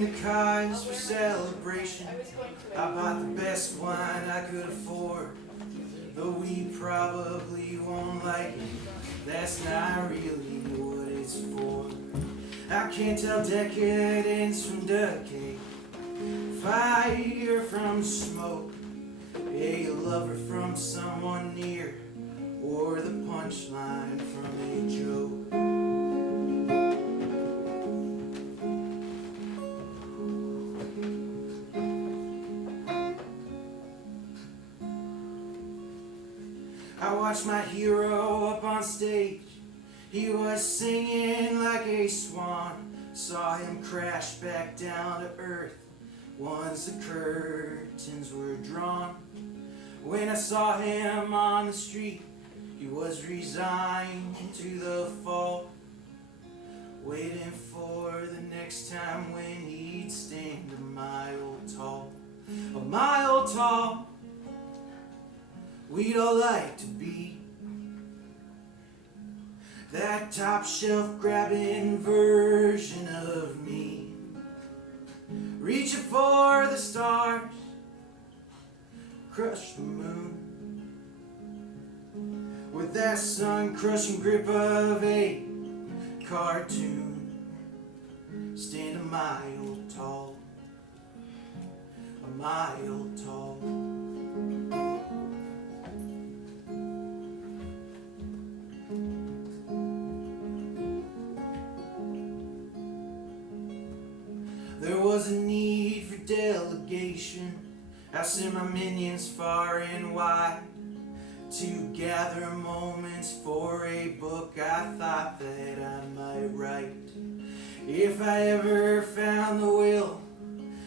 the cards for celebration. I bought the best wine I could afford. Though we probably won't like it, that's not really what it's for. I can't tell decadence from decay, fire from smoke, a lover from someone near, or the punchline from a joke. I watched my hero up on stage. He was singing like a swan. Saw him crash back down to earth once the curtains were drawn. When I saw him on the street, he was resigned to the fall, waiting for the next time when he'd stand a mile tall. A mile tall, we'd all like to be that top shelf grabbing version of me, reaching for the stars, crush the moon with that sun crushing grip of a cartoon. Stand a mile tall, a mile tall. There was a need for delegation. I sent my minions far and wide to gather moments for a book I thought that I might write. If I ever found the will,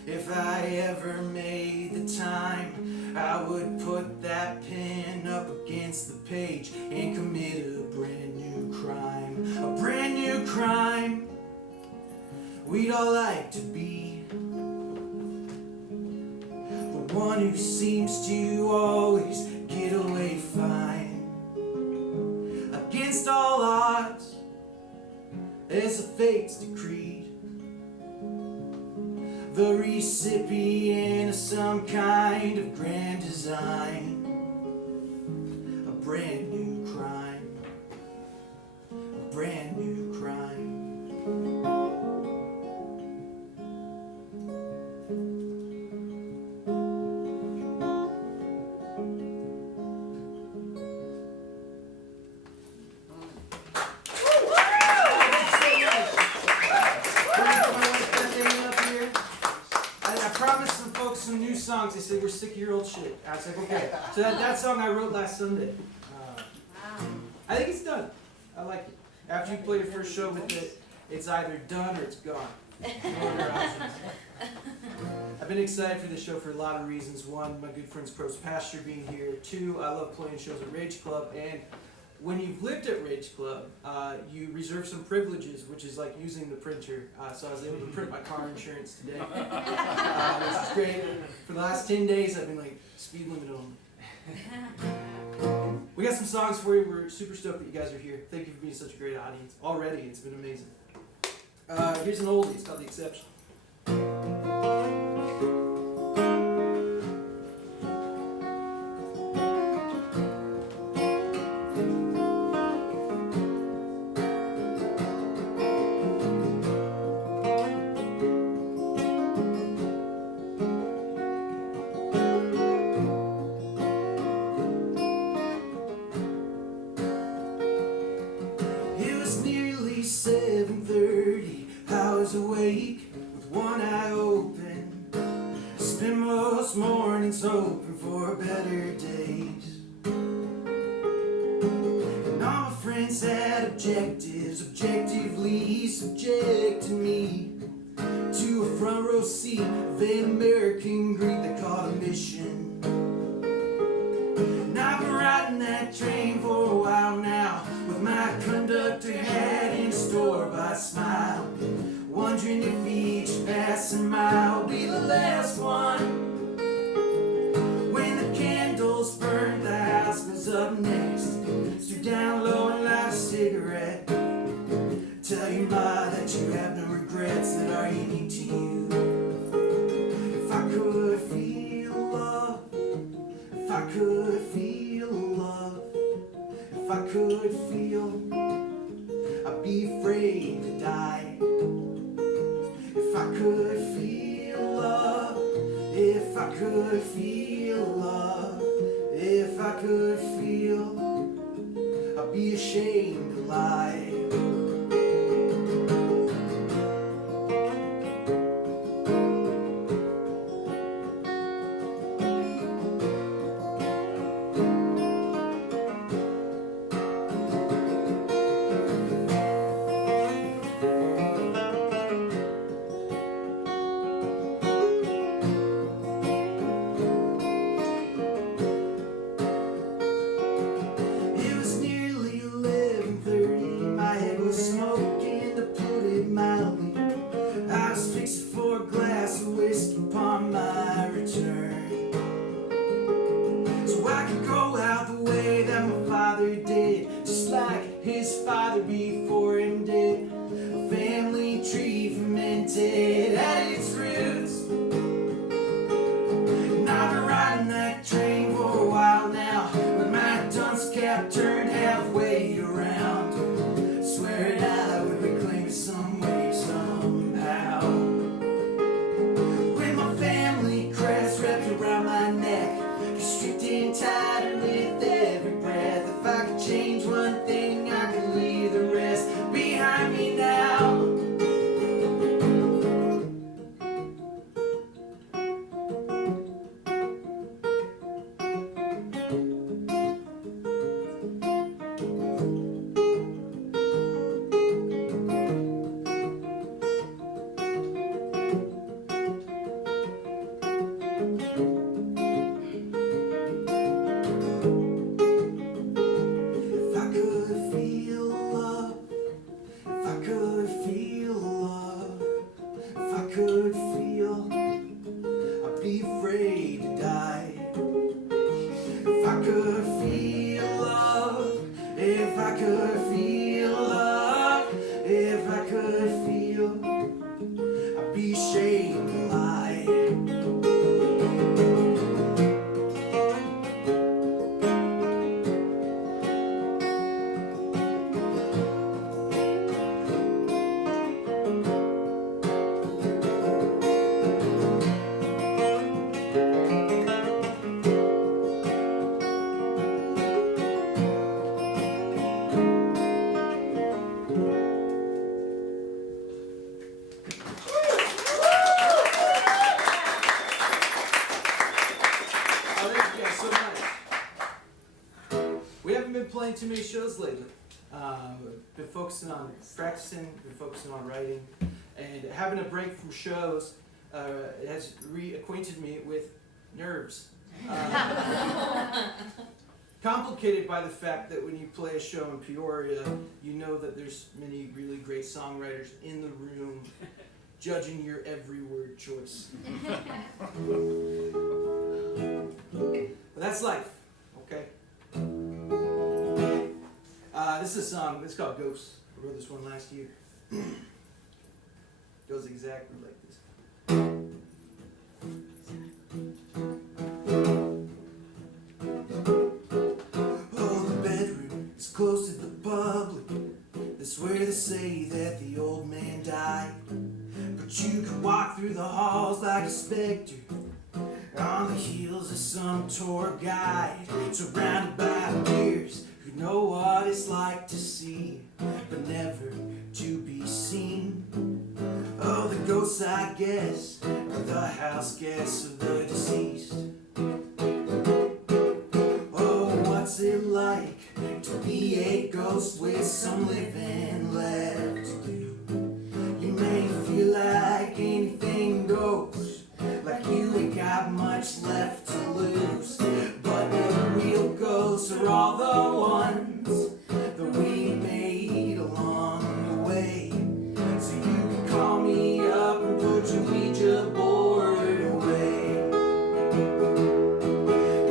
if I ever made the time, I would put that pen up against the page and commit a brand new crime. A brand new crime we'd all like to be, the one who seems to always get away fine. Against all odds, as the fates decreed, the recipient of some kind of grand design. A brand new crime, a brand new crime. Some new songs. They said we're sick of your old shit. I was like, okay. So that song I wrote last Sunday. I think it's done. I like it. After you play your first show with it, it's either done or it's gone. No other options. I've been excited for this show for a lot of reasons. One, my good friends Crow's Pasture being here. Two, I love playing shows at Rage Club. And when you've lived at Rage Club, you reserve some privileges, which is like using the printer. So I was able to print my car insurance today, which is great. For the last 10 days, I've been like speed limit only. We got some songs for you. We're super stoked that you guys are here. Thank you for being such a great audience. Already, it's been amazing. Here's an oldie. It's called The Exception. It was nearly 7:30. I was awake with one eye open. I spent most mornings hoping for better days. And all my friends had objectives, objectively subjecting me to a front row seat of an American Greek they called a mission. And I've been riding that train for a while now, with my conductor hat and a store-bought smile, wondering if each passing mile will be the last one. When the candles burn, the house goes up next. Stoop down low and light a cigarette. Tell your ma that you have no regrets that are unique to you. I could feel, I'd be afraid to die. If I could feel love, if I could feel love, if I could feel, I'd be ashamed to lie. Smoking, to put it mildly. I was fixing for a glass of whiskey upon my return, so I could go out the way that my father did, just like his father before him did. A family tree fermented at its roots, and I've been riding that train for a while now, with my dunce cap turned halfway around. Swear I would reclaim it some way, somehow. With my family crest wrapped around my neck, constricting tighter with every breath. If I could change one thing, I could leave the rest behind me now. Could feel, I'd be afraid to die. If I could feel love, if I could feel love, if I could feel, I'd be ashamed to lie. We haven't been playing too many shows lately. Been focusing on practicing, been focusing on writing, and having a break from shows has reacquainted me with nerves. Complicated by the fact that when you play a show in Peoria, you know that there's many really great songwriters in the room judging your every word choice. But that's life, okay? This is a song, it's called Ghosts. I wrote this one last year. Goes exactly like this. Oh, the bedroom is close to the public. That's where they say that the old man died. But you can walk through the halls like a specter, on the heels of some tour guide, surrounded by peers who know what it's like to see, but never to be seen. Oh, the ghosts, I guess, are the house guests of the deceased. Oh, what's it like to be a ghost with some living left to do? You may feel like anything goes, like you ain't got much left to lose. But the real ghosts are all the ones that we made along the way. So you can call me up and put your Ouija board away.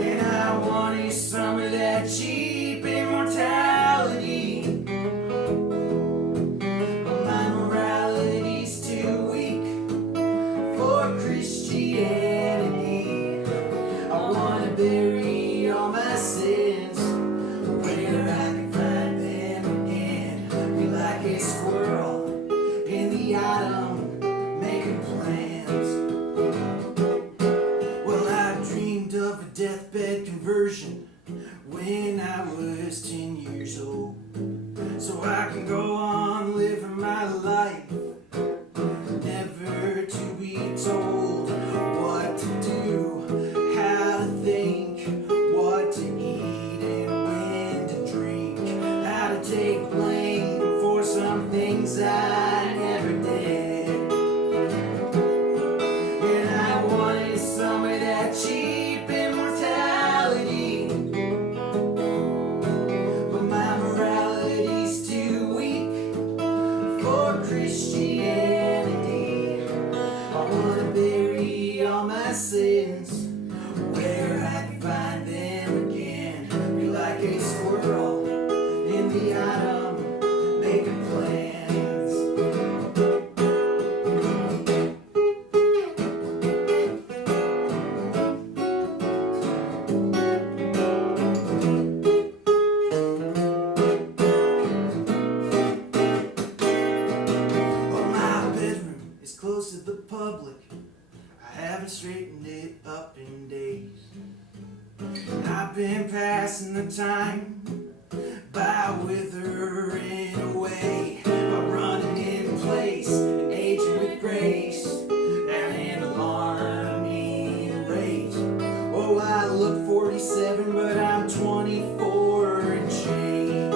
And I wanted some of that cheap immortality, but my morality's too weak for Christianity. I wanna bury all my sins where so I can go on living my life, never to be told what to do, how to think, what to eat and when to drink, how to take blame for some things I never did. And I wanted some of that cheap immortality, but my morality's too weak for Christianity. I wanna bury all my sins where I can find them again. Be like a squirrel in the autumn, making plans. Well, my bedroom is close to the public. I haven't straightened it up in days. I've been passing the time by withering away, by running in place and aging with grace at an alarming rate. Oh, I look 47, but I'm 24 and change.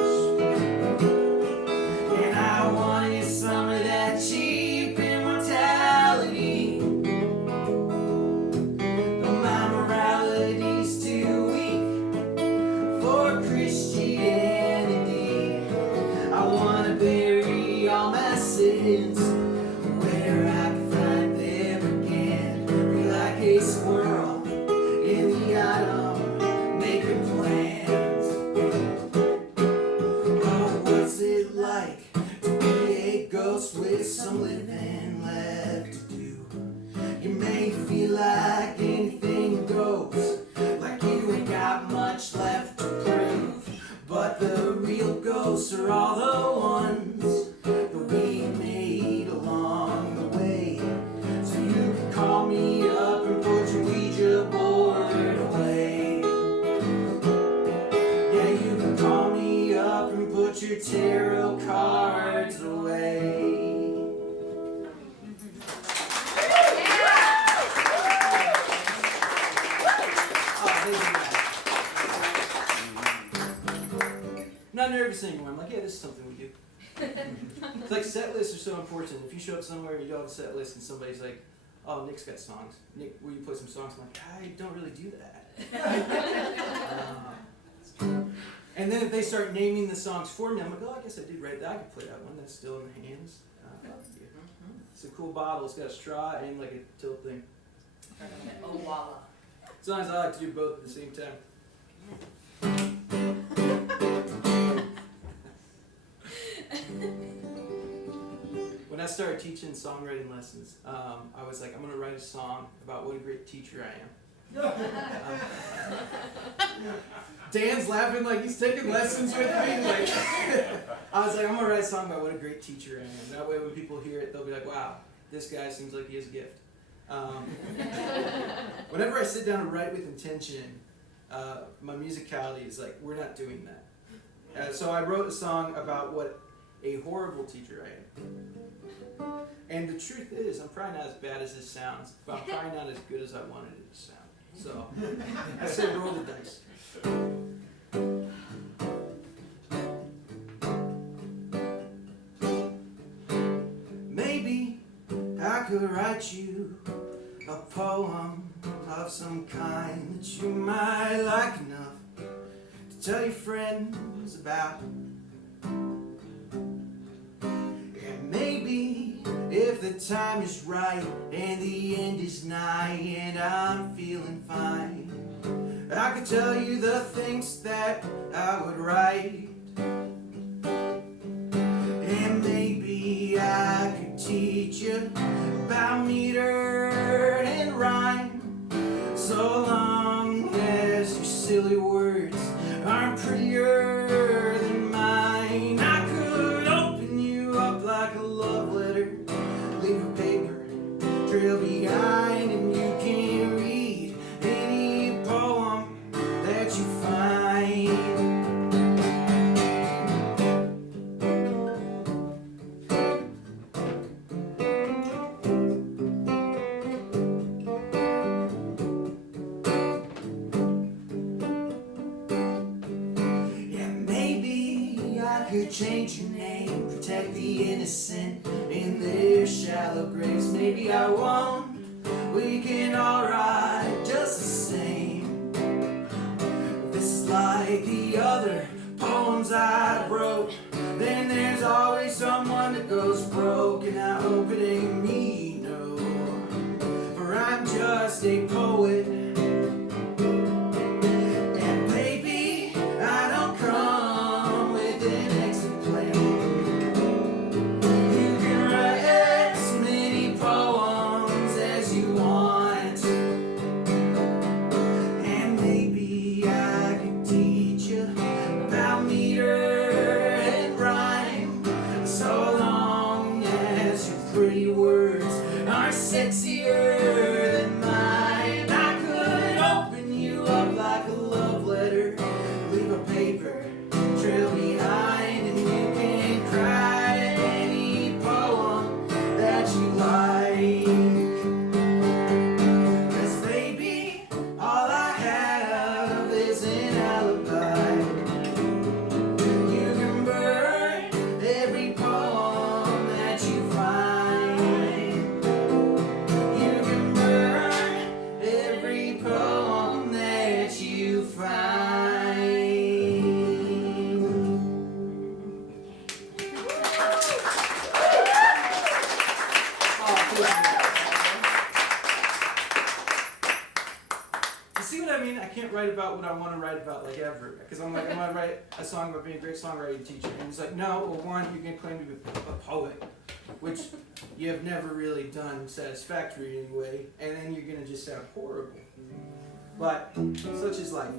And I wanted some of that cheap immortality, but my morality's too weak for Christianity. I wanna bury all my sins where I can find them again. Be like a squirrel in the autumn, making plans. Oh, what's it like to be a ghost with some living left to do? You may feel like anything goes, like you ain't got much left to prove, but the real ghosts are all the ones that we made along the way. So you can call me up and put your Ouija board away. Yeah, you can call me up and put your tarot cards away. Oh, thank you guys. I'm not nervous anymore. I'm like, yeah, this is something we do. It's like set lists are so important. If you show up somewhere and you don't have a set list and somebody's like, oh, Nick's got songs. Nick, will you play some songs? I'm like, I don't really do that. And then if they start naming the songs for me, I'm like, oh, I guess I did write that. I could play that one. That's still in the hands. Yeah. It's a cool bottle. It's got a straw and like a tilt thing. Oh, voila. Sometimes I like to do both at the same time. When I started teaching songwriting lessons, I was like, I'm going to write a song about what a great teacher I am. Dan's laughing like he's taking lessons with me. Like, I was like, I'm going to write a song about what a great teacher I am. That way when people hear it, they'll be like, wow, this guy seems like he has a gift. Whenever I sit down and write with intention, my musicality is like, we're not doing that. So I wrote a song about what a horrible teacher I am. And the truth is, I'm probably not as bad as this sounds, but I'm probably not as good as I wanted it to sound. So I said roll the dice. Maybe I could write you a poem of some kind that you might like enough to tell your friends about. And maybe if the time is right and the end is nigh and I'm feeling fine, I could tell you the things that I would write. And maybe I could teach you about meter and rhyme, so long as your silly words aren't prettier than mine. I could open you up like a love letter, leave a paper trail behind, and you can read any poem that you find. could change your name, protect the innocent in their shallow graves. Maybe I won't. We can all ride just the same. This is like the other poems I wrote. Then there's always someone that goes broke, and I hope it ain't me, no. For I'm just a poet. And baby, I don't come with an exit plan. You can write as many poems as you want, and maybe I could teach you about meter and rhyme, so long as your pretty words are sexier than mine. I could open you up like a love letter, leave a paper trail behind, and you can cry to any poem that you like. 'Cause baby, all I have is an alibi. You can burn every poem that you find. You can burn every poem that you find. You see what I mean? I can't write about what I want to write about, like, ever. Because I'm like, I'm going to write a song about being a great songwriting teacher. And it's like, no, well, one, you're going to claim to be a poet, which you have never really done satisfactory anyway. And then you're going to just sound horrible. But such is life.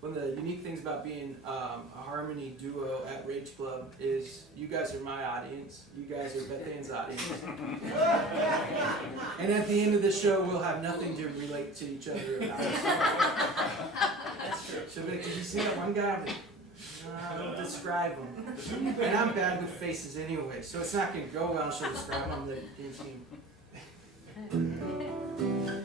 One of the unique things about being a harmony duo at Rage Club is you guys are my audience. You guys are Beth Ann's audience. And at the end of the show, we'll have nothing to relate to each other about. That's true. She'll be like, did you see that one guy? Don't describe him. And I'm bad with faces anyway, so it's not going to go well. She'll describe him.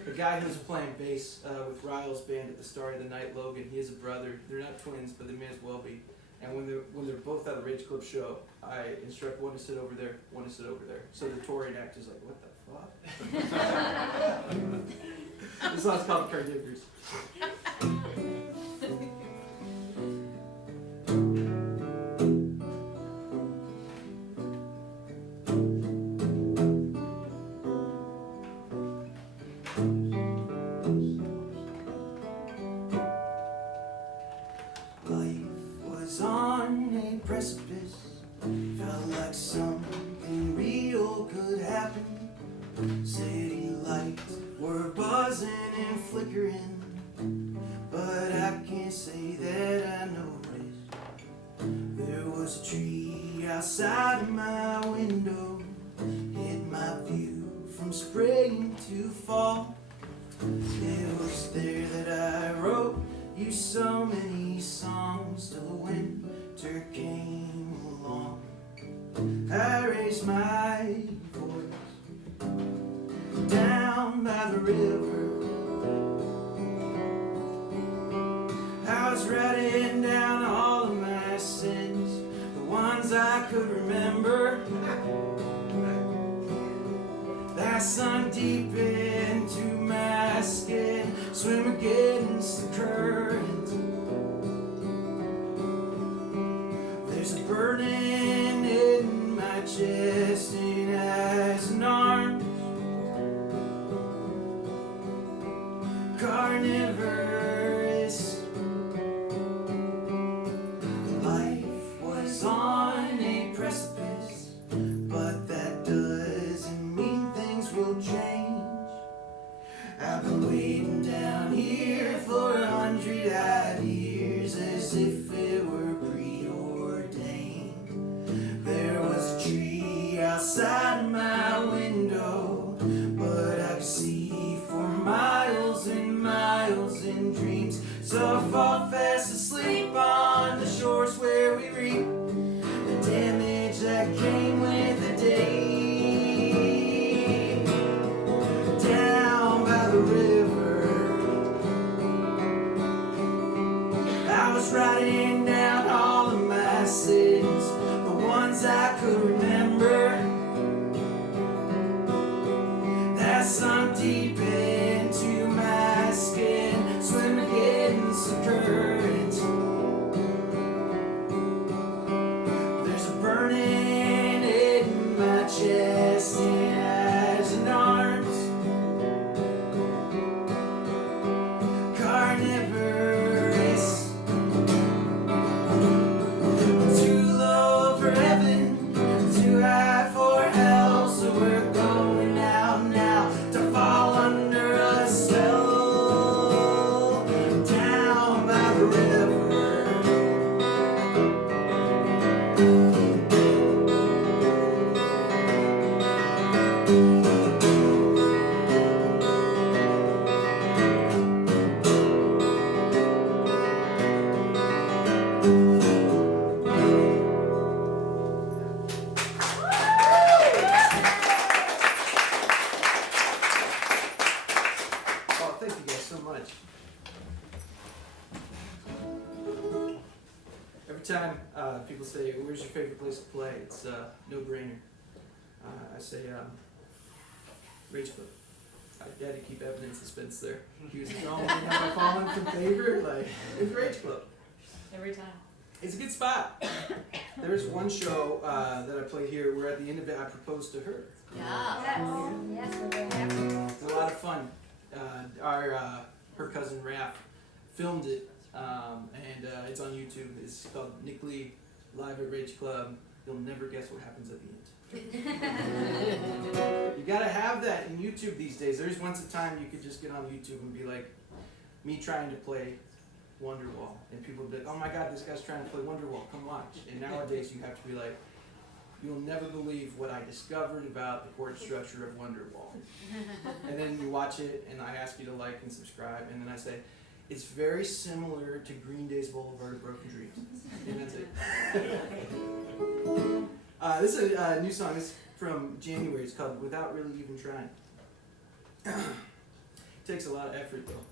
The guy who's playing bass with Ryle's band at the start of the night, Logan, he has a brother. They're not twins, but they may as well be. And when they're both at the Rage Club show, I instruct one to sit over there, one to sit over there. So the touring actor's like, what the fuck? This song's called Carnivorous. On a precipice, felt like something real could happen. City lights were buzzing and flickering, but I can't say that I noticed. There was a tree outside of my window, hid my view from spring to fall. It was there that I wrote you so many songs till the winter came along. I raised my voice down by the river. I was writing down all of my sins, the ones I could remember, that sunk deep into my skin, swim against the current. There's a burning in my chest and eyes and arms, carnivorous. Life was on a precipice, but that doesn't mean things will change. I've been waiting down here for 100 odd years, as if it were preordained. There was a tree outside my window, but I could see for miles and miles in dreams. So I fall fast asleep on the shores where we reap the damage that came with the day. Down by the river, I was writing down all of my sins, the ones I could remember, that sunk deep into my skin, swim against the current. There's a burning in my chest and eyes and arms, carnivorous, too low for heaven, too high for hell, so we're going out now to fall under a spell down by the river. Oh, thank you guys so much. Every time people say, "Where's your favorite place to play?" It's no brainer. I say Rage Club. I had to keep Evan in suspense there. He was like, "Oh, have I fallen from favor?" Like, it's Rage Club. Every time. It's a good spot. There's one show that I played here where at the end of it I proposed to her. Yeah. Yes, we're very happy. It's a lot of fun. Her cousin Raph filmed it, and it's on YouTube. It's called Nick Lee Live at Rage Club. You'll never guess what happens at the end. You gotta have that in YouTube these days. There's once a time you could just get on YouTube and be like, me trying to play Wonderwall, and people would be like, "Oh my God, this guy's trying to play Wonderwall. Come watch." And nowadays you have to be like, "You'll never believe what I discovered about the chord structure of Wonderwall." And then you watch it, and I ask you to like and subscribe, and then I say, "It's very similar to Green Day's Boulevard of Broken Dreams." And that's it. This is a new song. It's from January. It's called Without Really Even Trying. Takes a lot of effort, though.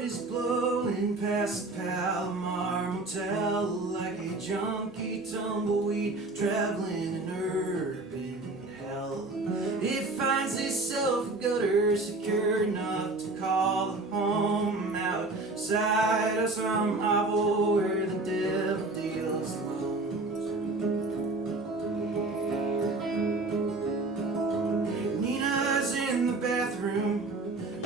Is blowing past Palomar Motel like a junkie tumbleweed traveling in urban hell. It finds itself gutter secure enough to call a home outside of some hovel where the devil deals loans. Nina's in the bathroom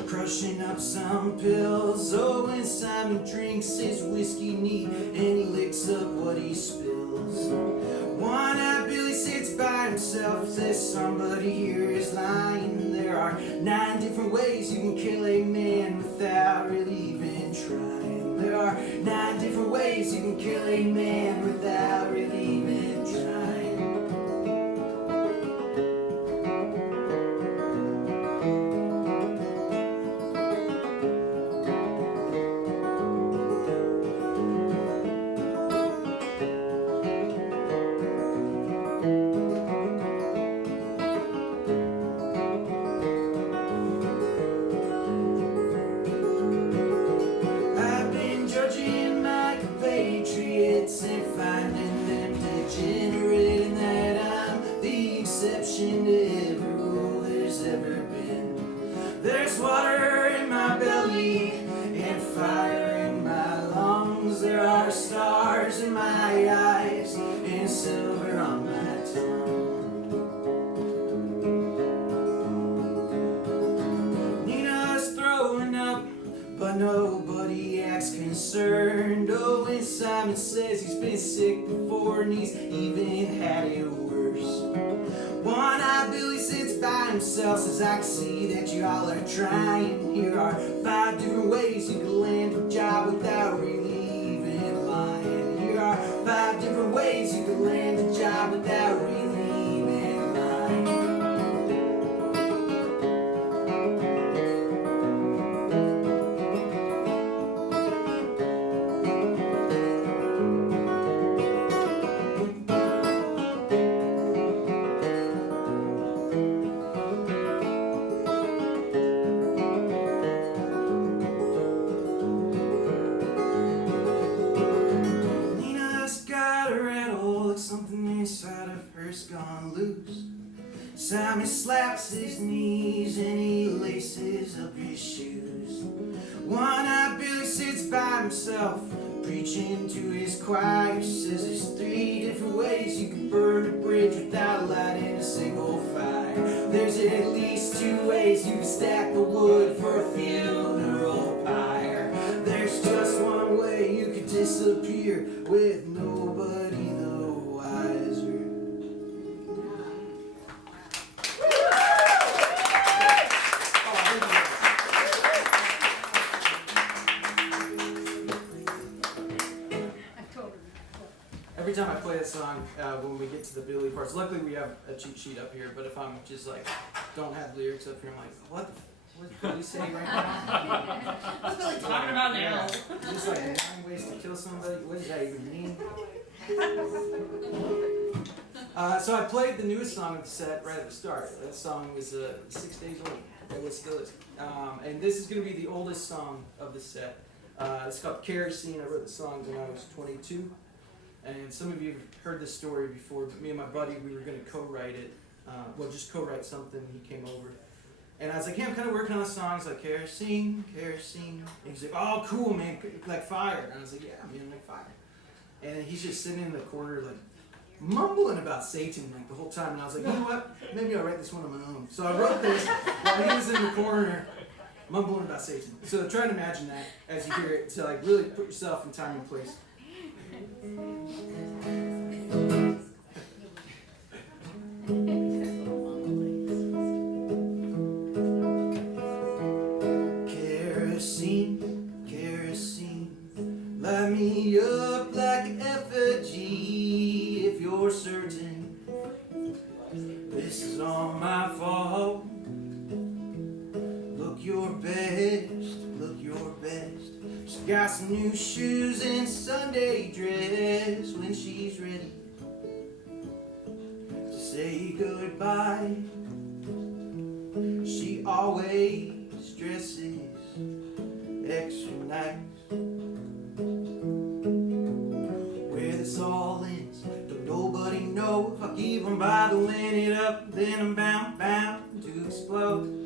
crushing up some pills. Oh, and Simon drinks his whiskey neat and he licks up what he spills. One-eyed Billy sits by himself, says somebody here is lying. There are 9 different ways you can kill a man without really even trying. There are 9 different ways you can kill a man without really even trying. And finding them degenerate, and that I'm the exception to every rule there's ever been. There's water in my belly and fire in my lungs. There are stars in my eyes and silver on my tongue. Nina's throwing up, but nobody acts concerned. Oh, and Simon says he's been sick before and he's even had it worse. One-eyed Billy sits by himself, says, "I can see that you all are trying. Here are 5 different ways you can land a job without really even lying. Here are 5 different ways you can land a job without really inside of her's gone loose. Sammy slaps his knees and he laces up his shoes. One-eyed Billy sits by himself, preaching to his choir. Says there's 3 different ways you can burn a bridge without lighting a single fire. There's at least 2 ways you can stack the wood for a funeral pyre. There's just one way you could disappear with nobody the wiser. Every time I play this song, when we get to the Billy parts, luckily we have a cheat sheet up here, but if I'm just like, don't have lyrics up here, I'm like, what is Billy saying right now? What's Billy talking about now? Just like 9 ways to kill somebody, what does that even mean? So I played the newest song of the set right at the start. That song is 6 days old, it still is. And this is going to be the oldest song of the set. It's called Kerosene. I wrote the song when I was 22. And some of you have heard this story before, but me and my buddy, we were going to co-write it. Just co-write something. He came over. And I was like, yeah, I'm kind of working on a song. He's like, kerosene, kerosene. And he's like, oh, cool, man, like fire. And I was like, yeah, man, like fire. And he's just sitting in the corner, like, mumbling about Satan, like, the whole time. And I was like, you know what? Maybe I'll write this one on my own. So I wrote this while he was in the corner, mumbling about Satan. So try and imagine that as you hear it, to, like, really put yourself in time and place. Kerosene, kerosene, light me up like an effigy. If you're certain this is all my fault, look your best, look your best. She got some new shoes and Sunday dress. When she's ready to say goodbye, she always dresses extra nice. Where this all ends, don't nobody know. If I keep on bottling it up, then I'm bound to explode.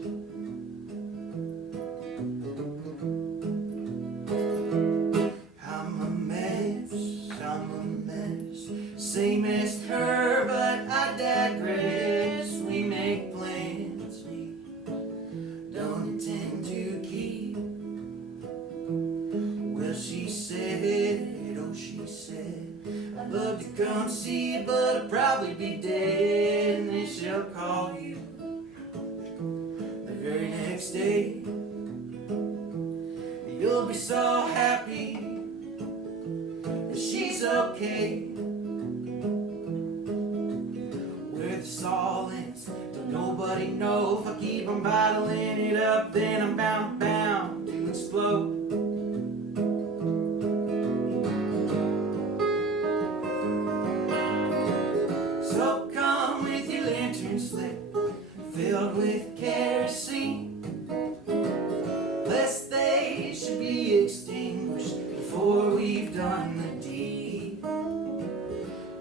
Same as her, but I digress. We make plans we don't intend to keep. Well, she said, oh, she said, I'd love to come see you, but I'll probably be dead. And then she'll call you the very next day. You'll be so happy that she's okay. All ends, don't nobody know. If I keep on bottling it up, then I'm bound to explode. So come with your lantern slip filled with kerosene, lest they should be extinguished before we've done the deed.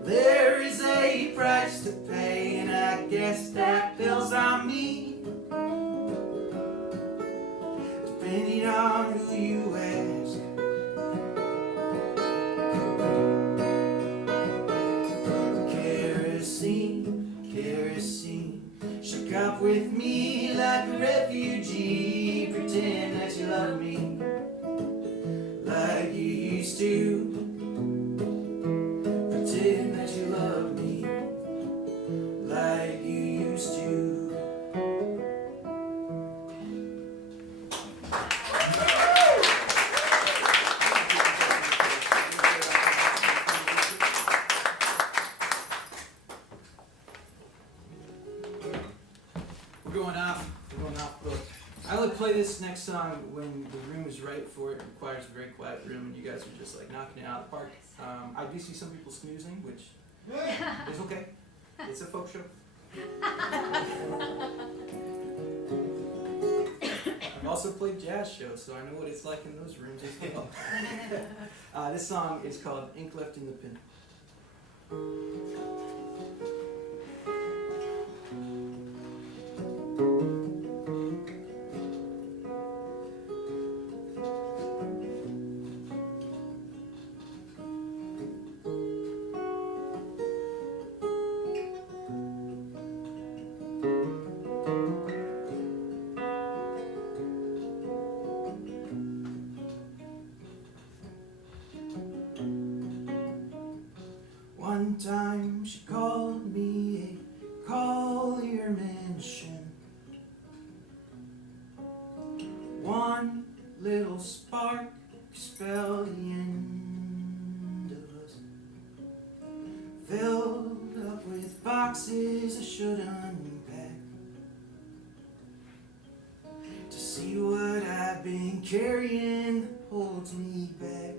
There is a price to pay, and I guess that bill's on me, depending on who you ask. Kerosene, kerosene, shake up with me like a refugee. Pretend that you love me like you used to. Pretend that you love me like you used to. We're going off book. I only play this next song when the room is right for it. It requires a very quiet room, and you guys are just like knocking it out of the park. I do see some people snoozing, which is okay. It's a folk show. I've also played jazz shows, so I know what it's like in those rooms as well. This song is called Ink Left in the Pen. mention. One little spark spell the end of us. Filled up with boxes I should unpack. To see what I've been carrying holds me back.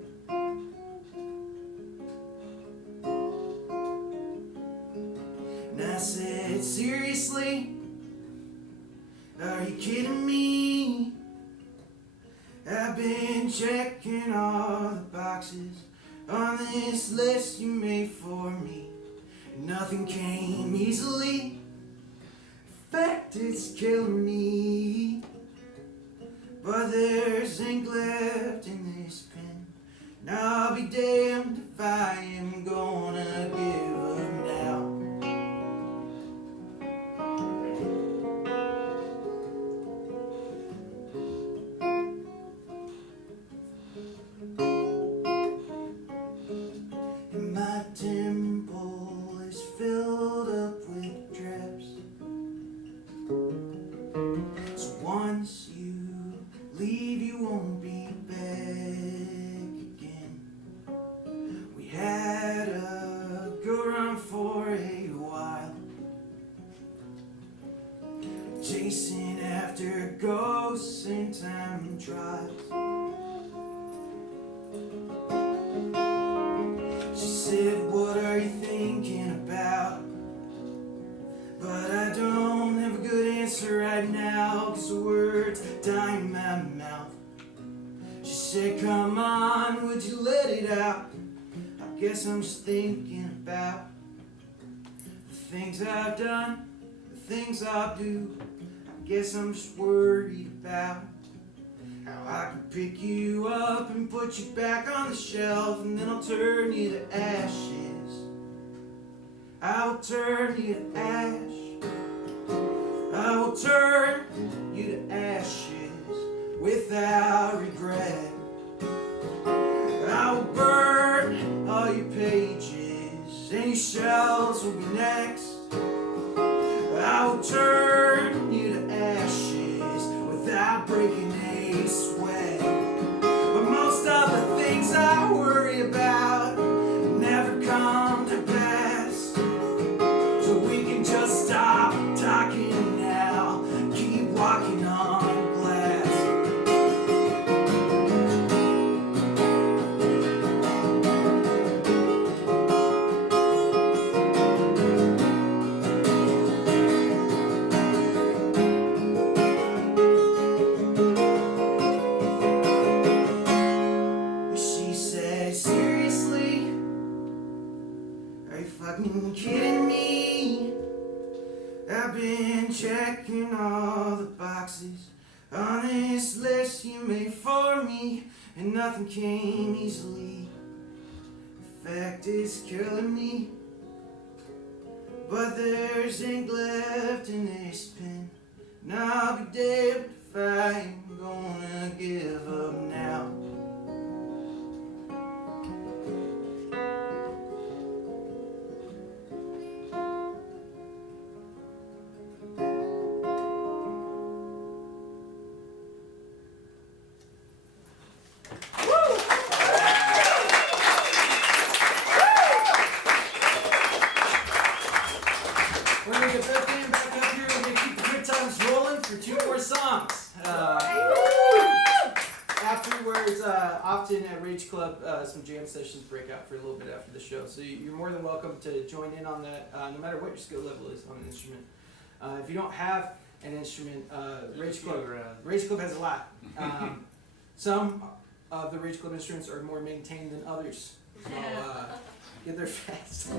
And I said, seriously? Are you kidding me? I've been checking all the boxes on this list you made for me. Nothing came easily. In fact, it's killing me. But there's ink left in this pen, and I'll be damned if I am gonna give up now. And my temple is filled up with traps. So once you leave, you won't be back again. We had a good run for a while, chasing after ghosts and time trials. She said, what are you thinking about? But I don't have a good answer right now, 'cause the words die in my mouth. She said, come on, would you let it out? I guess I'm just thinking about the things I've done, the things I'll do. I guess I'm just worried about how I can pick you up and put you back on the shelf, and then I'll turn you to ashes. I will turn you to ash. I will turn you to ashes without regret. I will burn all your pages, and your shelves will be next. I will turn you to ashes without breaking a sweat. But most of the things I worry about never come to pass. So we can just stop talking now, keep walking on glass. She said, seriously? Are you fucking kidding me? I've been checking all the boxes on this list you made for me, and nothing came easily. In fact, it's killing me. But there's ink left in this pen, and I'll be damned if I'm gonna give up now. We're gonna get Beth Ann back up here. We're gonna keep the good times rolling for 2 more songs. Afterwards, often at Rage Club, some jam sessions break out for a little bit after the show. So you're more than welcome to join in on that, no matter what your skill level is on an instrument. If you don't have an instrument, Rage Club has a lot. Some of the Rage Club instruments are more maintained than others. So get there fast.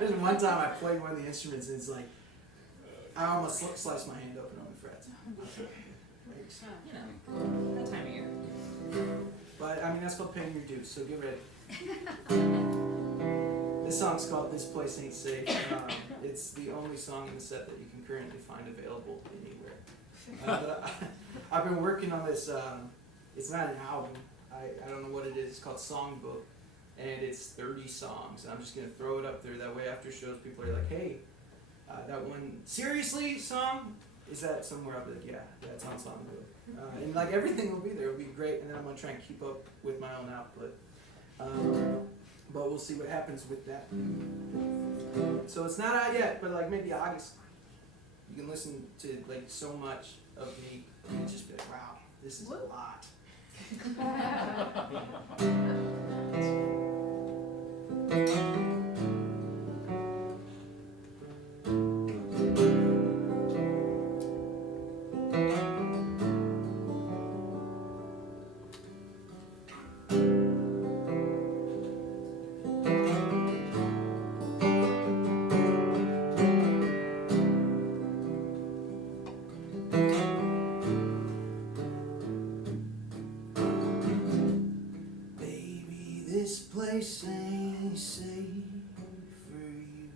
There's one time I played one of the instruments and it's like, I almost sliced my hand open on the frets. You know, that time of year. But I mean, that's called paying your dues, so get ready. This song's called This Place Ain't Safe. It's the only song in the set that you can currently find available anywhere. But I've been working on this, it's not an album, I don't know what it is, it's called Songbook, and it's 30 songs, and I'm just going to throw it up there, that way after shows people are like, hey, That one, Seriously song, is that somewhere? I'll be like, yeah, it's on Songbook. And like everything will be there, it'll be great, and then I'm gonna try and keep up with my own output. But we'll see what happens with that. So it's not out yet, but like maybe August, you can listen to like so much of me and just be like, wow, this is a lot. This place ain't safe for you,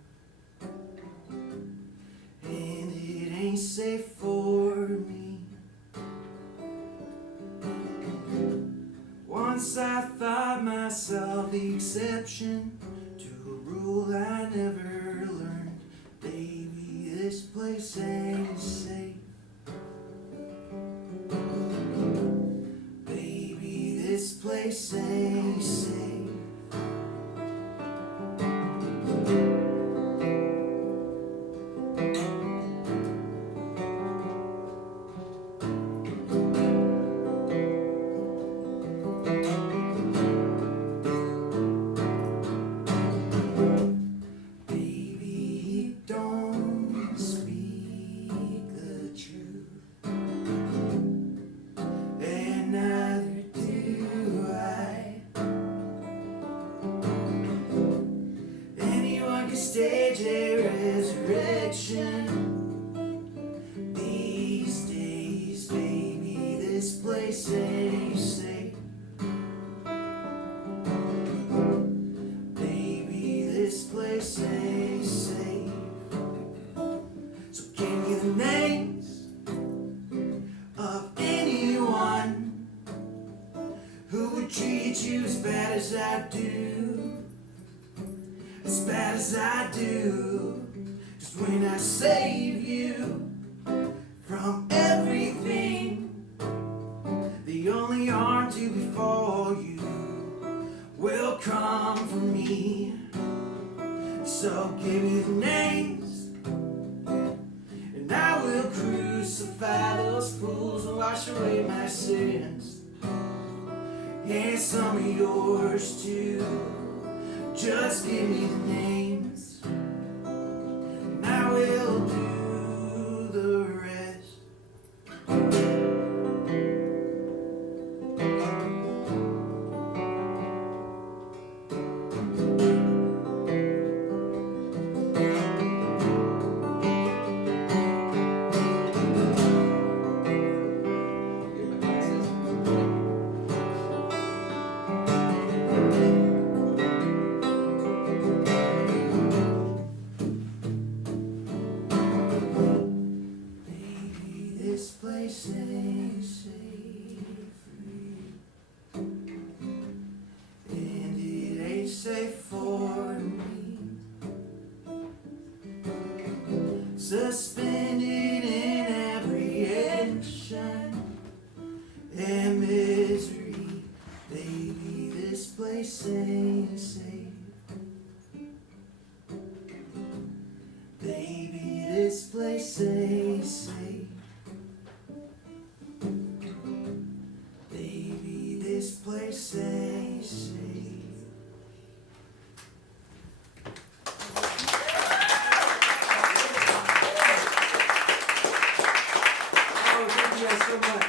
and it ain't safe for me. Once I thought myself the exception to a rule I never learned. Baby, this place ain't safe. Baby, this place ain't safe. Stage a resurrection these days, baby, this place ain't safe. Baby, this place ain't safe. So give me the names of anyone who would treat you as bad as I do. As bad as I do, just when I save you from everything, the only arm to before you will come from me. So give me the names, and I will crucify those fools and wash away my sins, and some of yours too. Just give me the names, and I will do the rest. This place ain't safe for you, and it ain't safe for me. Suspended in apprehension and misery, baby, this place ain't safe. Baby, this place ain't safe. This place ain't safe. Oh, thank you guys so much.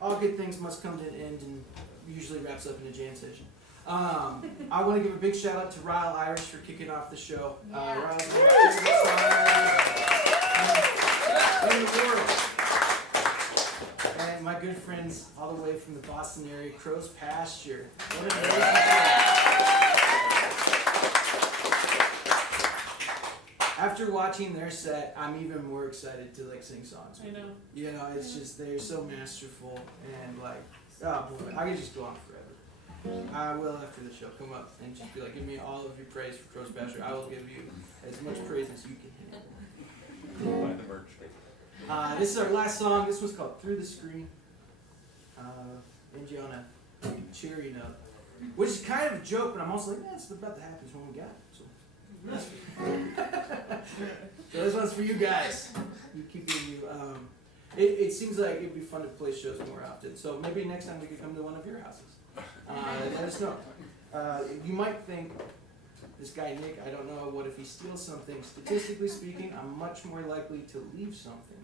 All good things must come to an end, and usually wraps up in a jam session. I want to give a big shout out to Ryle Irish for kicking off the show. Ryle's the favorite songwriter in the world. And my good friends all the way from the Boston area, Crow's Pasture. What an amazing After watching their set, I'm even more excited to like sing songs. I know. You know, it's just they're so masterful and like, oh boy, I could just go on forever. I will after the show. Come up and just be like, give me all of your praise for Crow's Pasture. I will give you as much praise as you can handle. This is our last song. This one's called Through the Screen. Angie on a cherry note. Which is kind of a joke, but I'm also like, it's about to happen when we got it. So this one's for you guys. You keep you. It seems like it'd be fun to play shows more often. So maybe next time we could come to one of your houses. Let us know. You might think, this guy Nick, I don't know, what if he steals something? Statistically speaking, I'm much more likely to leave something.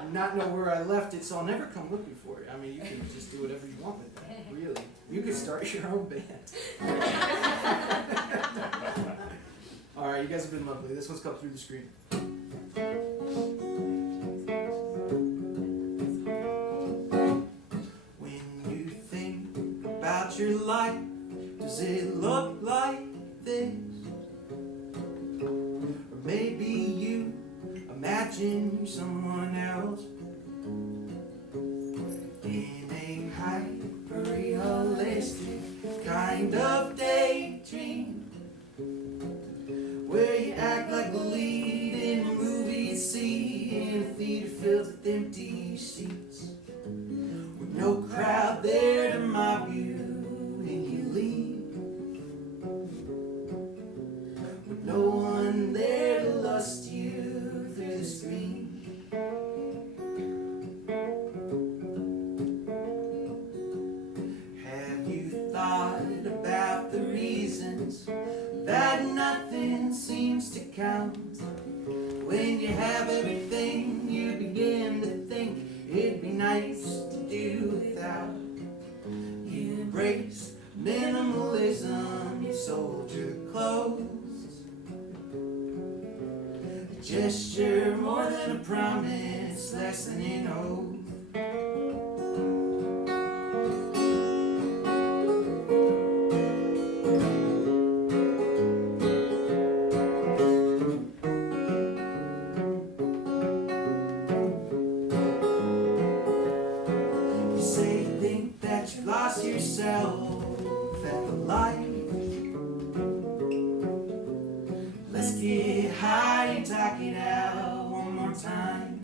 And not know where I left it, so I'll never come looking for it. I mean, you can just do whatever you want with that, really. You could start your own band. Alright, you guys have been lovely. This one's called Through the Screen. When you think about your life, does it look like this? Or maybe you imagine you're someone else in a hyper-realistic kind of daydream, where you act like the lead in a movie you see in a theater filled with empty seats, with no crowd there to mob you and you leave, with no one there to lust you through the screen. Have you thought about the reasons that nothing seems to count? When you have everything, you begin to think it'd be nice to do without. You embrace minimalism, you sold your clothes, a gesture more than a promise, less than an oath. Lost yourself at the light. Let's get high and talk it out one more time.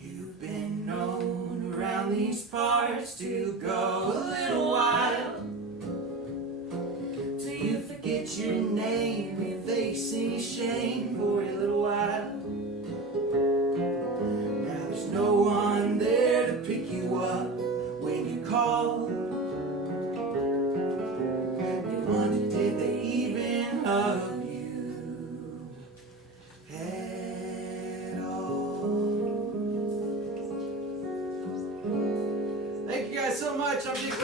You've been known around these parts to go a little while, till you forget your name, your face and your shame for a little while. No one there to pick you up when you call. You wonder, did they even love you at all? Thank you guys so much. I'm Nick.